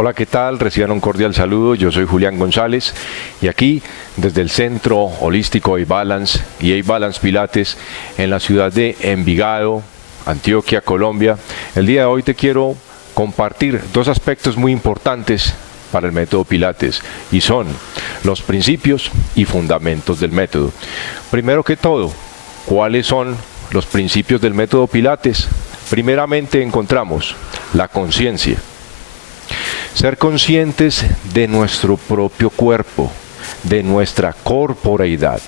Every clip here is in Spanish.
Hola, ¿qué tal? Reciban un cordial saludo. Yo soy Julián González y aquí desde el Centro Holístico A-Balance y A-Balance Pilates en la ciudad de Envigado, Antioquia, Colombia. El día de hoy te quiero compartir dos aspectos muy importantes para el método Pilates y son los principios y fundamentos del método. Primero que todo, ¿cuáles son los principios del método Pilates? Primeramente encontramos la conciencia. Ser conscientes de nuestro propio cuerpo, de nuestra corporeidad,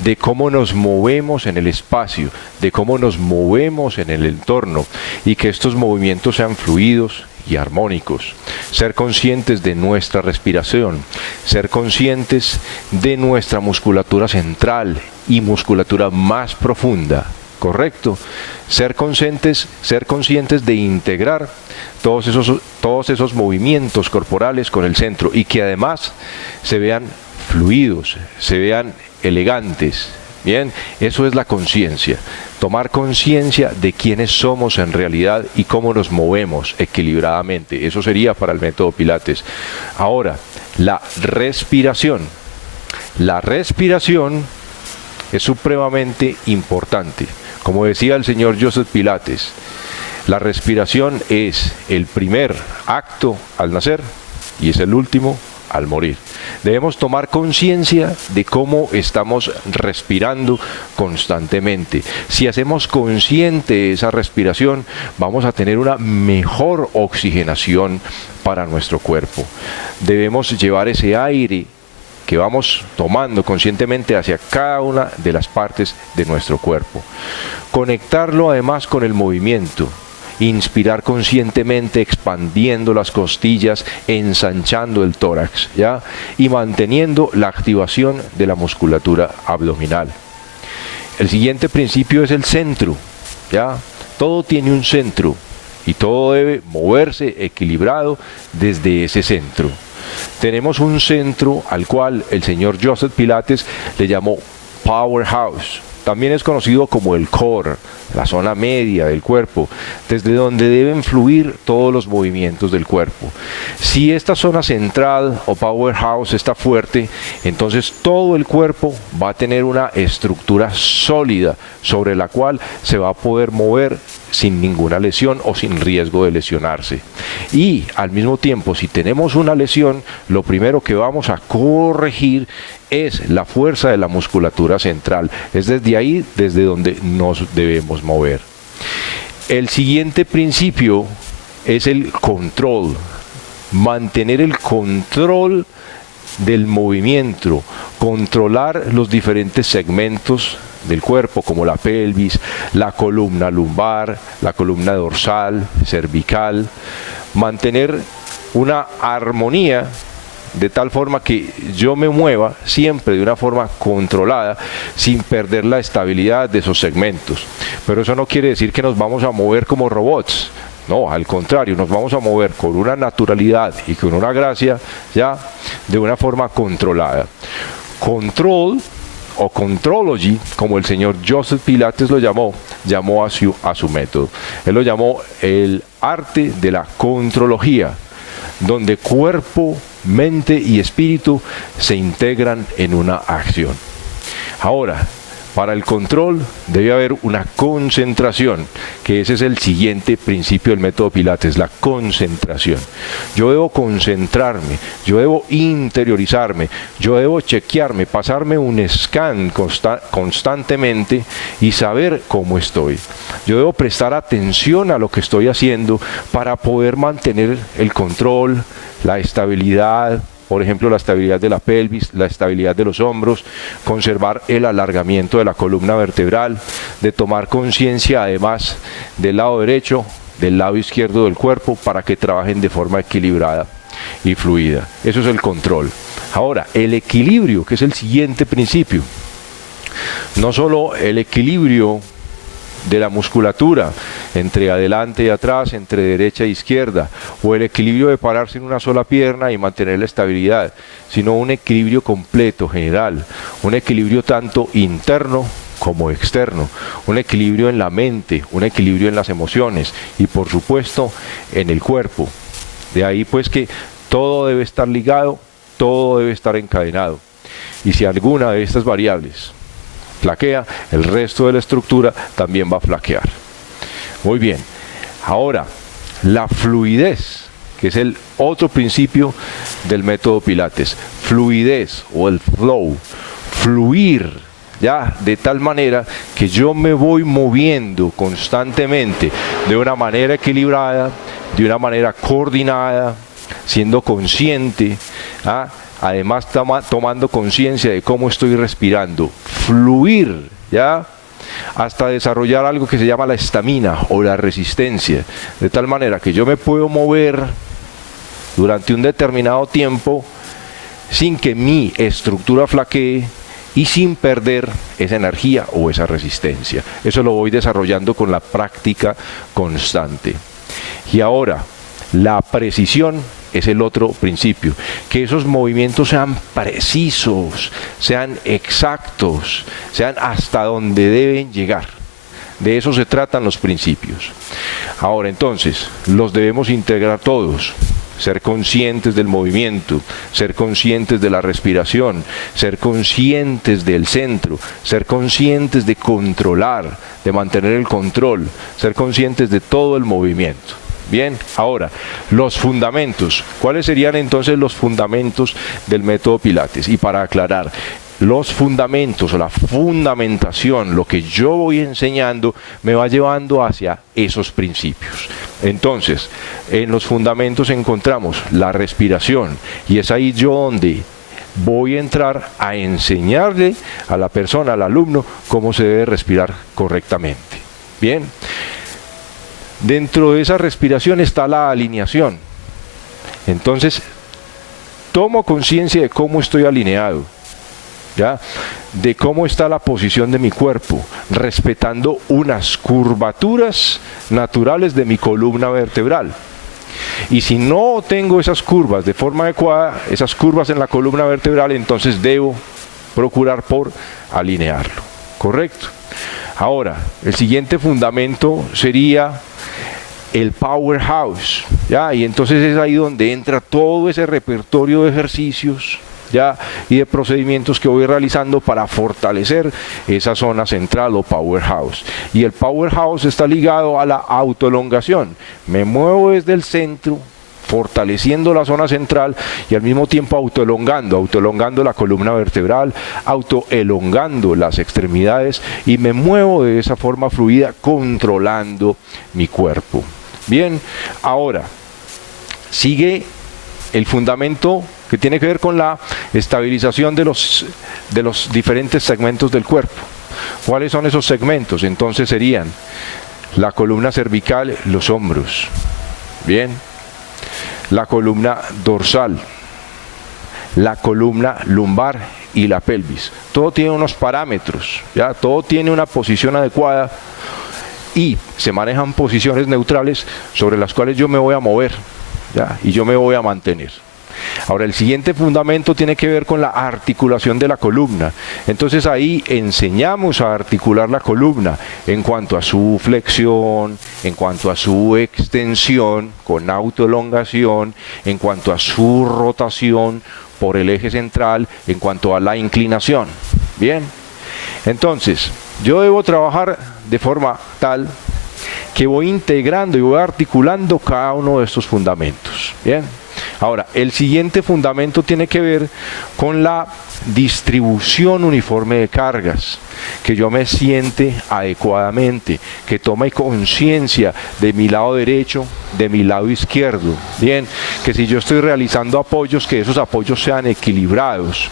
de cómo nos movemos en el espacio, de cómo nos movemos en el entorno y que estos movimientos sean fluidos y armónicos. Ser conscientes de nuestra respiración, ser conscientes de nuestra musculatura central y musculatura más profunda. ¿Correcto? Ser conscientes de integrar todos esos movimientos corporales con el centro y que además se vean fluidos, se vean elegantes. Bien, eso es la conciencia. Tomar conciencia de quiénes somos en realidad y cómo nos movemos equilibradamente. Eso sería para el método Pilates. Ahora, la respiración. La respiración es supremamente importante. Como decía el señor Joseph Pilates, la respiración es el primer acto al nacer y es el último al morir. Debemos tomar conciencia de cómo estamos respirando constantemente. Si hacemos consciente esa respiración, vamos a tener una mejor oxigenación para nuestro cuerpo. Debemos llevar ese aire que vamos tomando conscientemente hacia cada una de las partes de nuestro cuerpo. Conectarlo además con el movimiento. Inspirar conscientemente expandiendo las costillas, ensanchando el tórax, ¿ya? Y manteniendo la activación de la musculatura abdominal. El siguiente principio es el centro, ¿ya? Todo tiene un centro y todo debe moverse equilibrado desde ese centro. Tenemos un centro al cual el señor Joseph Pilates le llamó Powerhouse. También es conocido como el core, la zona media del cuerpo, desde donde deben fluir todos los movimientos del cuerpo. Si esta zona central o powerhouse está fuerte, entonces todo el cuerpo va a tener una estructura sólida sobre la cual se va a poder mover sin ninguna lesión o sin riesgo de lesionarse. Y al mismo tiempo, si tenemos una lesión, lo primero que vamos a corregir es la fuerza de la musculatura central. Es desde ahí desde donde nos debemos mover. El siguiente principio es el control. Mantener el control del movimiento, controlar los diferentes segmentos del cuerpo como la pelvis, la columna lumbar, la columna dorsal, cervical, mantener una armonía de tal forma que yo me mueva siempre de una forma controlada sin perder la estabilidad de esos segmentos. Pero eso no quiere decir que nos vamos a mover como robots. No, al contrario, nos vamos a mover con una naturalidad y con una gracia ya de una forma controlada. Control o contrology, como el señor Joseph Pilates lo llamó a su método. Él lo llamó el arte de la contrología, donde cuerpo, mente y espíritu se integran en una acción. Ahora, para el control debe haber una concentración, que ese es el siguiente principio del método Pilates, la concentración. Yo debo concentrarme, yo debo interiorizarme, yo debo chequearme, pasarme un scan constantemente y saber cómo estoy. Yo debo prestar atención a lo que estoy haciendo para poder mantener el control, la estabilidad, por ejemplo, la estabilidad de la pelvis, la estabilidad de los hombros, conservar el alargamiento de la columna vertebral, de tomar conciencia además del lado derecho, del lado izquierdo del cuerpo para que trabajen de forma equilibrada y fluida. Eso es el control. Ahora, el equilibrio, que es el siguiente principio. No solo el equilibrio de la musculatura entre adelante y atrás, entre derecha e izquierda, o el equilibrio de pararse en una sola pierna y mantener la estabilidad, sino un equilibrio completo, general, un equilibrio tanto interno como externo, un equilibrio en la mente, un equilibrio en las emociones y por supuesto en el cuerpo. De ahí pues que todo debe estar ligado, todo debe estar encadenado. Y si alguna de estas variables flaquea, el resto de la estructura también va a flaquear. Muy bien. Ahora, la fluidez, que es el otro principio del método Pilates. Fluidez o el flow. Fluir, ya, de tal manera que yo me voy moviendo constantemente de una manera equilibrada, de una manera coordinada, siendo consciente, además tomando conciencia de cómo estoy respirando. Fluir, ya, hasta desarrollar algo que se llama la estamina o la resistencia, de tal manera que yo me puedo mover durante un determinado tiempo sin que mi estructura flaquee y sin perder esa energía o esa resistencia. Eso lo voy desarrollando con la práctica constante. Y ahora, la precisión es el otro principio, que esos movimientos sean precisos, sean exactos, sean hasta donde deben llegar. De eso se tratan los principios. Ahora entonces, los debemos integrar todos. Ser conscientes del movimiento, ser conscientes de la respiración, ser conscientes del centro, ser conscientes de controlar, de mantener el control, ser conscientes de todo el movimiento. Bien, ahora, los fundamentos. ¿Cuáles serían entonces los fundamentos del método Pilates? Y para aclarar, los fundamentos o la fundamentación, lo que yo voy enseñando, me va llevando hacia esos principios. Entonces, en los fundamentos encontramos la respiración, y es ahí yo donde voy a entrar a enseñarle a la persona, al alumno, cómo se debe respirar correctamente. Bien. Dentro de esa respiración está la alineación. Entonces, tomo conciencia de cómo estoy alineado, ¿ya? De cómo está la posición de mi cuerpo, respetando unas curvaturas naturales de mi columna vertebral. Y si no tengo esas curvas de forma adecuada, esas curvas en la columna vertebral, entonces debo procurar por alinearlo. ¿Correcto? Ahora, el siguiente fundamento sería el powerhouse, ¿ya? Y entonces es ahí donde entra todo ese repertorio de ejercicios, ¿ya? Y de procedimientos que voy realizando para fortalecer esa zona central o powerhouse. Y el powerhouse está ligado a la autoelongación. Me muevo desde el centro, fortaleciendo la zona central y al mismo tiempo autoelongando la columna vertebral, autoelongando las extremidades, y me muevo de esa forma fluida, controlando mi cuerpo. Bien, ahora sigue el fundamento que tiene que ver con la estabilización de los diferentes segmentos del cuerpo. ¿Cuáles son esos segmentos? Entonces serían la columna cervical, los hombros. Bien. La columna dorsal, la columna lumbar y la pelvis. Todo tiene unos parámetros, ¿ya? Todo tiene una posición adecuada y se manejan posiciones neutrales sobre las cuales yo me voy a mover, ¿ya? Y yo me voy a mantener. Ahora, el siguiente fundamento tiene que ver con la articulación de la columna. Entonces ahí enseñamos a articular la columna en cuanto a su flexión, en cuanto a su extensión con autoelongación, en cuanto a su rotación por el eje central, en cuanto a la inclinación. Bien, entonces yo debo trabajar de forma tal que voy integrando y voy articulando cada uno de estos fundamentos. Bien. Ahora, el siguiente fundamento tiene que ver con la distribución uniforme de cargas, que yo me siente adecuadamente, que tome conciencia de mi lado derecho, de mi lado izquierdo. Bien, que si yo estoy realizando apoyos, que esos apoyos sean equilibrados.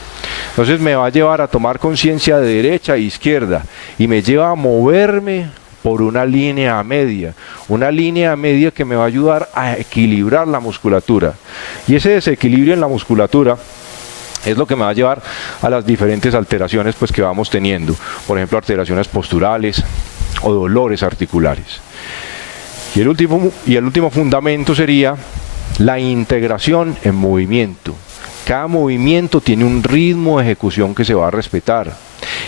Entonces me va a llevar a tomar conciencia de derecha e izquierda y me lleva a moverme por una línea media que me va a ayudar a equilibrar la musculatura. Y ese desequilibrio en la musculatura es lo que me va a llevar a las diferentes alteraciones pues, que vamos teniendo. Por ejemplo, alteraciones posturales o dolores articulares. Y el último fundamento sería la integración en movimiento. Cada movimiento tiene un ritmo de ejecución que se va a respetar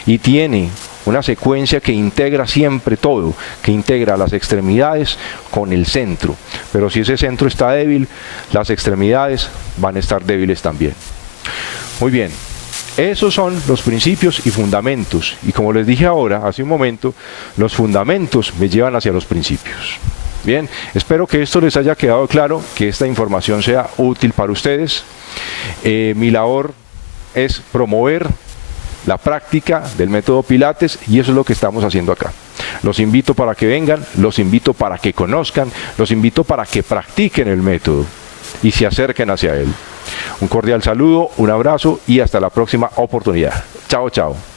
y tiene una secuencia que integra siempre todo, que integra las extremidades con el centro. Pero si ese centro está débil, las extremidades van a estar débiles también. Muy bien, esos son los principios y fundamentos. Y como les dije ahora, hace un momento, los fundamentos me llevan hacia los principios. Bien, espero que esto les haya quedado claro, que esta información sea útil para ustedes. Mi labor es promover la práctica del método Pilates y eso es lo que estamos haciendo acá. Los invito para que vengan, los invito para que conozcan, los invito para que practiquen el método y se acerquen hacia él. Un cordial saludo, un abrazo y hasta la próxima oportunidad. Chao, chao.